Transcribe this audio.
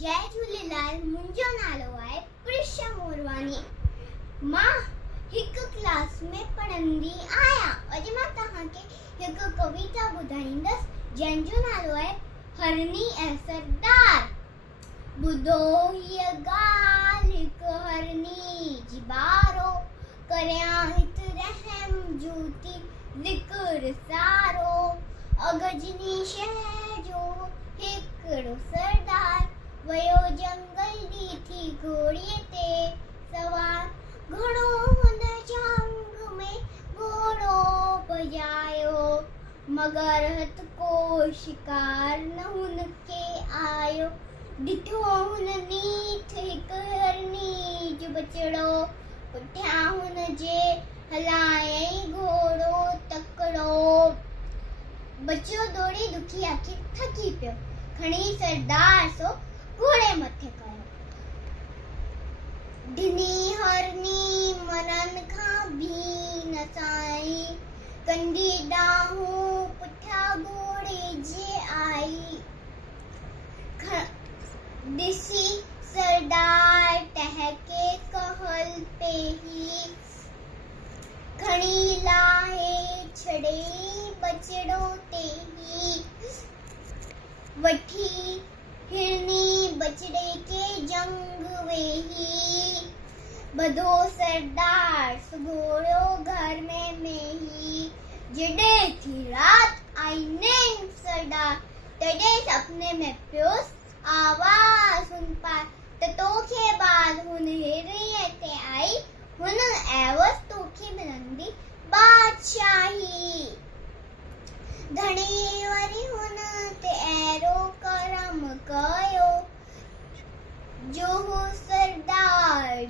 जय झूलेलाल। मुंहिंजो नालो आहे प्रिशा मोरवानी। मां हिकु क्लास में पढ़ंदी आहियां। अॼु मां तव्हांखे हिकु कविता ॿुधाईंदसि जंहिंजो नालो आहे हरनी ऐं सरदार। ॿुधो हीअ ॻाल्हि हिकु हरनी जी बारो, करियां हित रहम जूती ज़िक्र सारो। अगजनी शहर जो हिकिड़ो सरदार वयो जंगल ॾिठी घोड़ीअ ते सवार। घणो हुन जंग में घोड़ो भॼायो, मगर हथ को शिकार न हुनखे आयो। ॾिठो हुन नीठ हिकु हरनी जो बचड़ो, पुठियां हुनजे हलायईं घोड़ो तकिड़ो। बचियो दौड़ी दुखी आखिर थकी पियो, खणी सरदार सो घोड़े मथे कयो। ढिनी हरनी मनन खां भी न साई, कंदी ॾाहूं पुठियां घोड़े जे आई। ॾिसी सरदार टहके कहल पे ही, खणी लाहे छॾई बचड़ो ते ही। वठी हिरनी बचड़े के जंग वेही, बधो सरदार घोड़ो घर में मेही। जॾहिं थी रात आई नेम सरदार, तॾहिं सपने में पियोस आवाज़ हुन पार त तोखे बाद हुन हिरनीअ ते आई, हुन एवज़ तोखे मिलंदी बादशाही। घणी वरी हुन ते अहिड़ो करम कयो, जो सरदार